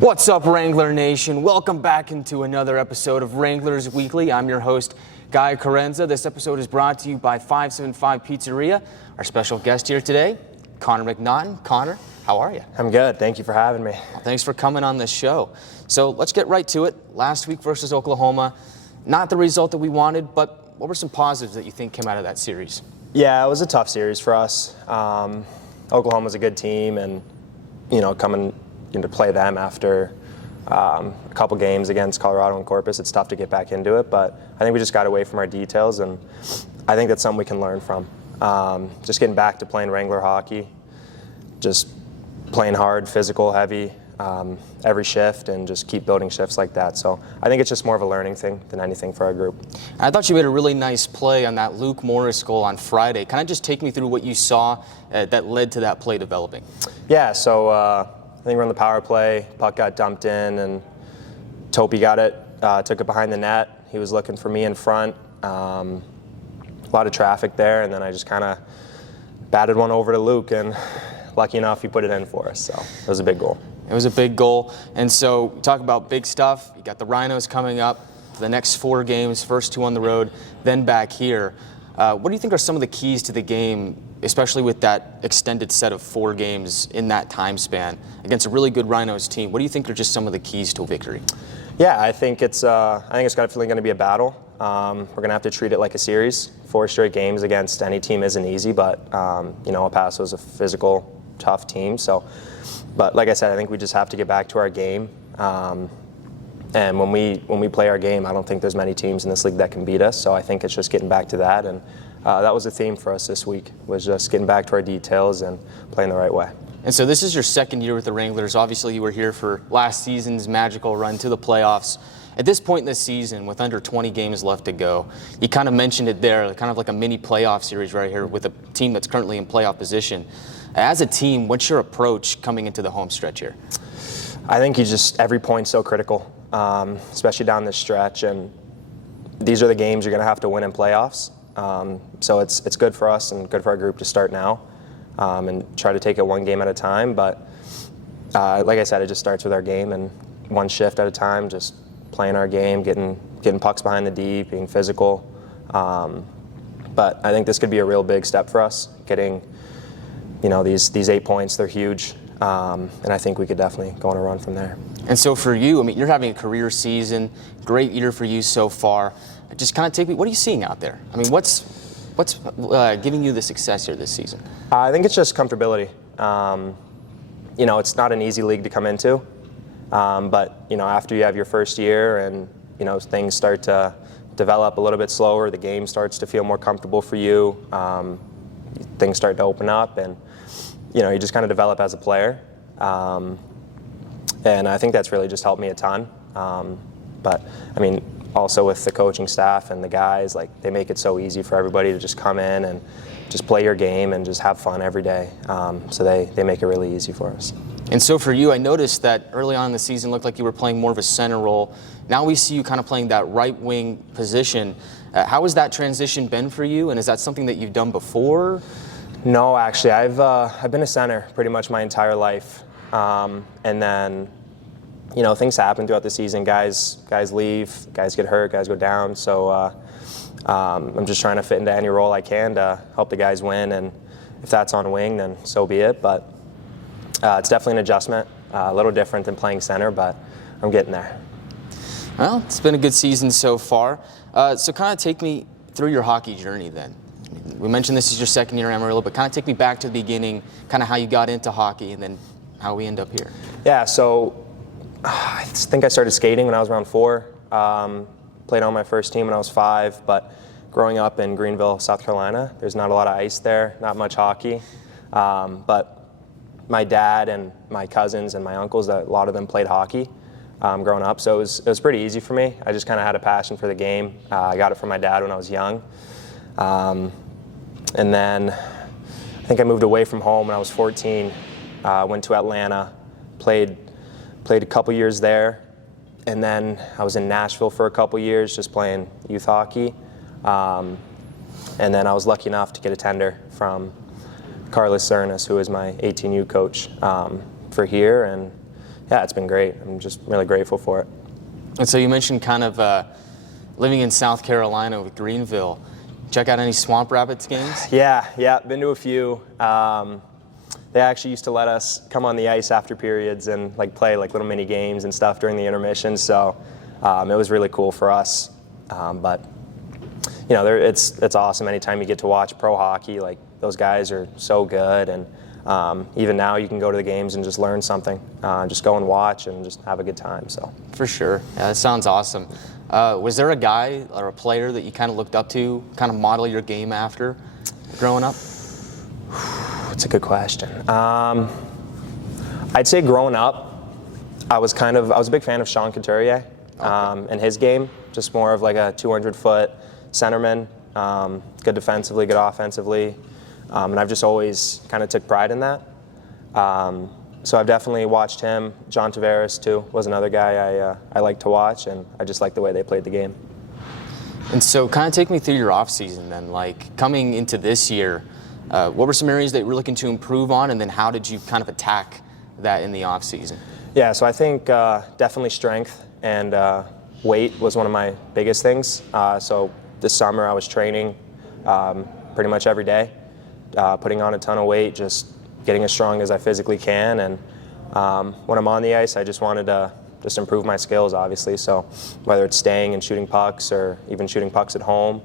What's up, Wrangler Nation? Welcome back into another episode of Wranglers Weekly. I'm your host, Guy Chiarenza. This episode is brought to you by 575 Pizzeria. Our special guest here today, Connor McNaughton. Connor, how are you? I'm good. Thank you for having me. Well, thanks for coming on this show. So let's get right to it. Last week versus Oklahoma, not the result that we wanted, but what were some positives that you think came out of that series? Yeah, it was a tough series for us. Oklahoma's a good team, and coming to play them after a couple games against Colorado and Corpus, it's tough to get back into it. But I think we just got away from our details, and I think that's something we can learn from. Just getting back to playing Wrangler hockey, just playing hard, physical, heavy, every shift, and just keep building shifts like that. So I think it's just more of a learning thing than anything for our group. I thought you made a really nice play on that Luke Morris goal on Friday. Kind of just take me through what you saw that led to that play developing. Yeah, so I think we're on the power play. Puck got dumped in, and Topi got it, took it behind the net. He was looking for me in front. A lot of traffic there, and then I just kind of batted one over to Luke, and lucky enough, he put it in for us. So it was a big goal. It was a big goal. And so talk about big stuff. You got the Rhinos coming up for the next 4 games, first 2 on the road, then back here. What do you think are some of the keys to the game, especially with that extended set of 4 games in that time span against a really good Rhinos team? What do you think are just some of the keys to victory? Yeah, I think it's definitely going to be a battle. We're going to have to treat it like a series. 4 straight games against any team isn't easy, but El Paso is a physical, tough team. But like I said, I think we just have to get back to our game. And when we play our game, I don't think there's many teams in this league that can beat us. So I think it's just getting back to that. And that was a theme for us this week, was just getting back to our details and playing the right way. And so this is your second year with the Wranglers. Obviously, you were here for last season's magical run to the playoffs. At this point in the season, with under 20 games left to go, you kind of mentioned it there, kind of like a mini playoff series right here with a team that's currently in playoff position. As a team, what's your approach coming into the home stretch here? I think every point's so critical, especially down this stretch. And these are the games you're going to have to win in playoffs. So it's good for us and good for our group to start now and try to take it one game at a time. But like I said, it just starts with our game and one shift at a time, just playing our game, getting pucks behind the D, being physical. But I think this could be a real big step for us, getting these 8 points. They're huge. And I think we could definitely go on a run from there. And so for you, you're having a career season, great year for you so far. Just kind of take me, what are you seeing out there? What's giving you the success here this season? I think it's just comfortability. It's not an easy league to come into. But after you have your first year and, things start to develop a little bit slower, the game starts to feel more comfortable for you, things start to open up, and, you just kind of develop as a player. And I think that's really just helped me a ton. But, also with the coaching staff and the guys, they make it so easy for everybody to just come in and just play your game and just have fun every day. So they make it really easy for us. And so for you, I noticed that early on in the season looked like you were playing more of a center role. Now we see you kind of playing that right wing position. How has that transition been for you, and is that something that you've done before? No, actually, I've been a center pretty much my entire life. And then, things happen throughout the season. Guys leave, guys get hurt, guys go down. So I'm just trying to fit into any role I can to help the guys win. And if that's on wing, then so be it. But it's definitely an adjustment, a little different than playing center, but I'm getting there. Well, it's been a good season so far. So kind of take me through your hockey journey then. We mentioned this is your second year in Amarillo, but kind of take me back to the beginning, kind of how you got into hockey and then how we end up here. Yeah, so I think I started skating when I was around 4. Played on my first team when I was 5, but growing up in Greenville, South Carolina, there's not a lot of ice there, not much hockey. But my dad and my cousins and my uncles, a lot of them played hockey growing up, so it was pretty easy for me. I just kind of had a passion for the game. I got it from my dad when I was young. And then I think I moved away from home when I was 14, went to Atlanta, played a couple years there, and then I was in Nashville for a couple years just playing youth hockey. And then I was lucky enough to get a tender from Carlos Cernas, who is my 18U coach for here, and Yeah, it's been great. I'm just really grateful for it. And so you mentioned kind of living in South Carolina with Greenville. Check out any Swamp Rabbits games? Yeah, been to a few. They actually used to let us come on the ice after periods and like play like little mini games and stuff during the intermission. So it was really cool for us. But you know, it's awesome anytime you get to watch pro hockey. Like those guys are so good, and even now you can go to the games and just learn something. Just go and watch and just have a good time. So for sure, yeah, that sounds awesome. Was there a guy or a player that you kind of looked up to, kind of model your game after, growing up? That's a good question. I'd say growing up, I was a big fan of Sean Couturier and his game. Just more of like a 200-foot centerman, good defensively, good offensively, and I've just always kind of took pride in that. So I've definitely watched him. John Tavares too was another guy I like to watch, and I just like the way they played the game. And so, kind of take me through your off season then. Like coming into this year, what were some areas that you were looking to improve on, and then how did you kind of attack that in the off season? Yeah, so I think definitely strength and weight was one of my biggest things. So this summer I was training pretty much every day, putting on a ton of weight, just getting as strong as I physically can. And when I'm on the ice, I just wanted to just improve my skills, obviously. So whether it's staying and shooting pucks or even shooting pucks at home,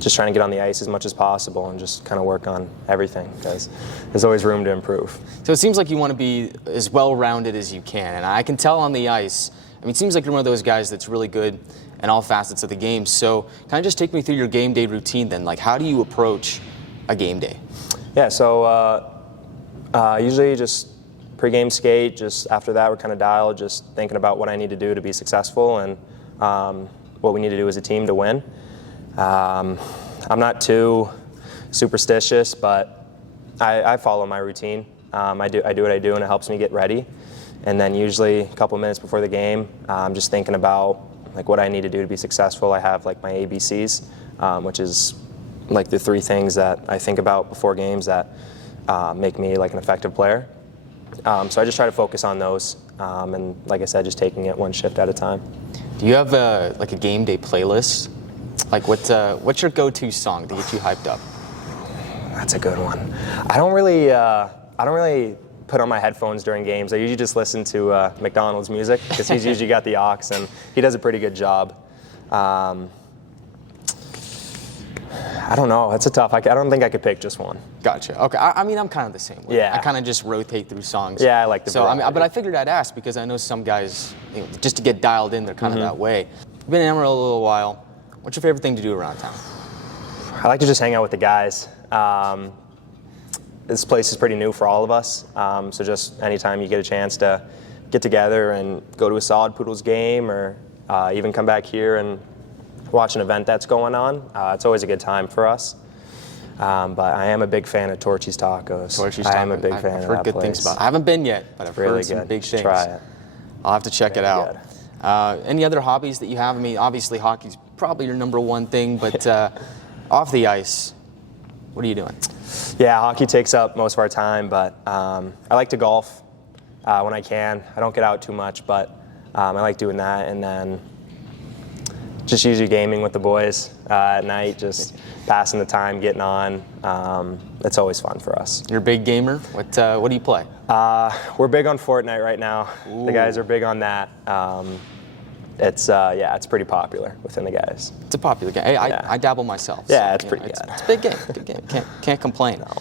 just trying to get on the ice as much as possible and just kind of work on everything, because there's always room to improve. So it seems like you want to be as well-rounded as you can, and I can tell on the ice. I mean, it seems like you're one of those guys that's really good in all facets of the game. So kind of just take me through your game day routine then. Like, how do you approach a game day? Yeah, so usually just pre-game skate. Just after that, we're kind of dialed, just thinking about what I need to do to be successful and what we need to do as a team to win. I'm not too superstitious, but I follow my routine. I do what I do, and it helps me get ready. And then usually a couple minutes before the game, I'm just thinking about like what I need to do to be successful. I have like my ABCs, which is like the 3 things that I think about before games that make me like an effective player. So I just try to focus on those, and like I said, just taking it one shift at a time. Do you have like a game day playlist? Like what's your go-to song to get you hyped up? That's a good one. I don't really put on my headphones during games. I usually just listen to McNaughton's music, because he's usually got the aux, and he does a pretty good job. I don't know. That's a tough. I don't think I could pick just one. Gotcha. Okay. I mean, I'm kind of the same way. Yeah. I kind of just rotate through songs. Yeah, I like the So, variety. but I figured I'd ask, because I know some guys, just to get dialed in, they're kind of that way. You've been in Amarillo a little while. What's your favorite thing to do around town? I like to just hang out with the guys. This place is pretty new for all of us, so just anytime you get a chance to get together and go to a Solid Poodles game, or even come back here and watch an event that's going on, it's always a good time for us. But I am a big fan of Torchy's Tacos. I am a big fan of that I've heard good place. things about it. I haven't been yet, but I've Really heard some good. big things. Try it. I'll have to check it Really out. Any other hobbies that you have? I mean, obviously hockey's probably your number one thing, but off the ice, what are you doing? Yeah, hockey takes up most of our time, but I like to golf when I can. I don't get out too much, but I like doing that, and then just usually gaming with the boys at night, just passing the time, getting on. It's always fun for us. You're a big gamer. What do you play? We're big on Fortnite right now. Ooh. The guys are big on that. It's pretty popular within the guys. It's a popular game. Hey, I dabble myself. Yeah, so, it's pretty good. It's a big game. Good game. Can't complain. No.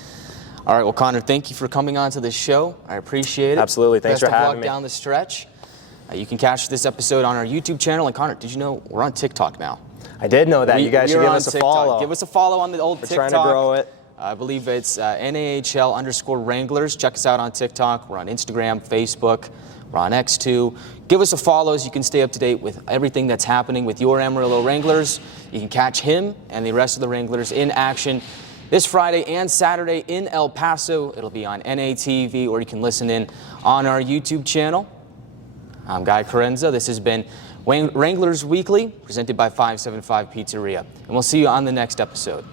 All right, well, Connor, thank you for coming on to this show. I appreciate it. Absolutely. Thanks Best for having of luck me. down the stretch. You can catch this episode on our YouTube channel. And Connor, did you know we're on TikTok now? I did know that. You guys should We're give on us a TikTok. follow. Give us a follow on the old We're TikTok. trying to grow it. I believe it's NAHL_Wranglers. Check us out on TikTok. We're on Instagram, Facebook. We're on X too. Give us a follow so you can stay up to date with everything that's happening with your Amarillo Wranglers. You can catch him and the rest of the Wranglers in action this Friday and Saturday in El Paso. It'll be on NATV, or you can listen in on our YouTube channel. I'm Guy Chiarenza. This has been Wranglers Weekly, presented by 575 Pizzeria. And we'll see you on the next episode.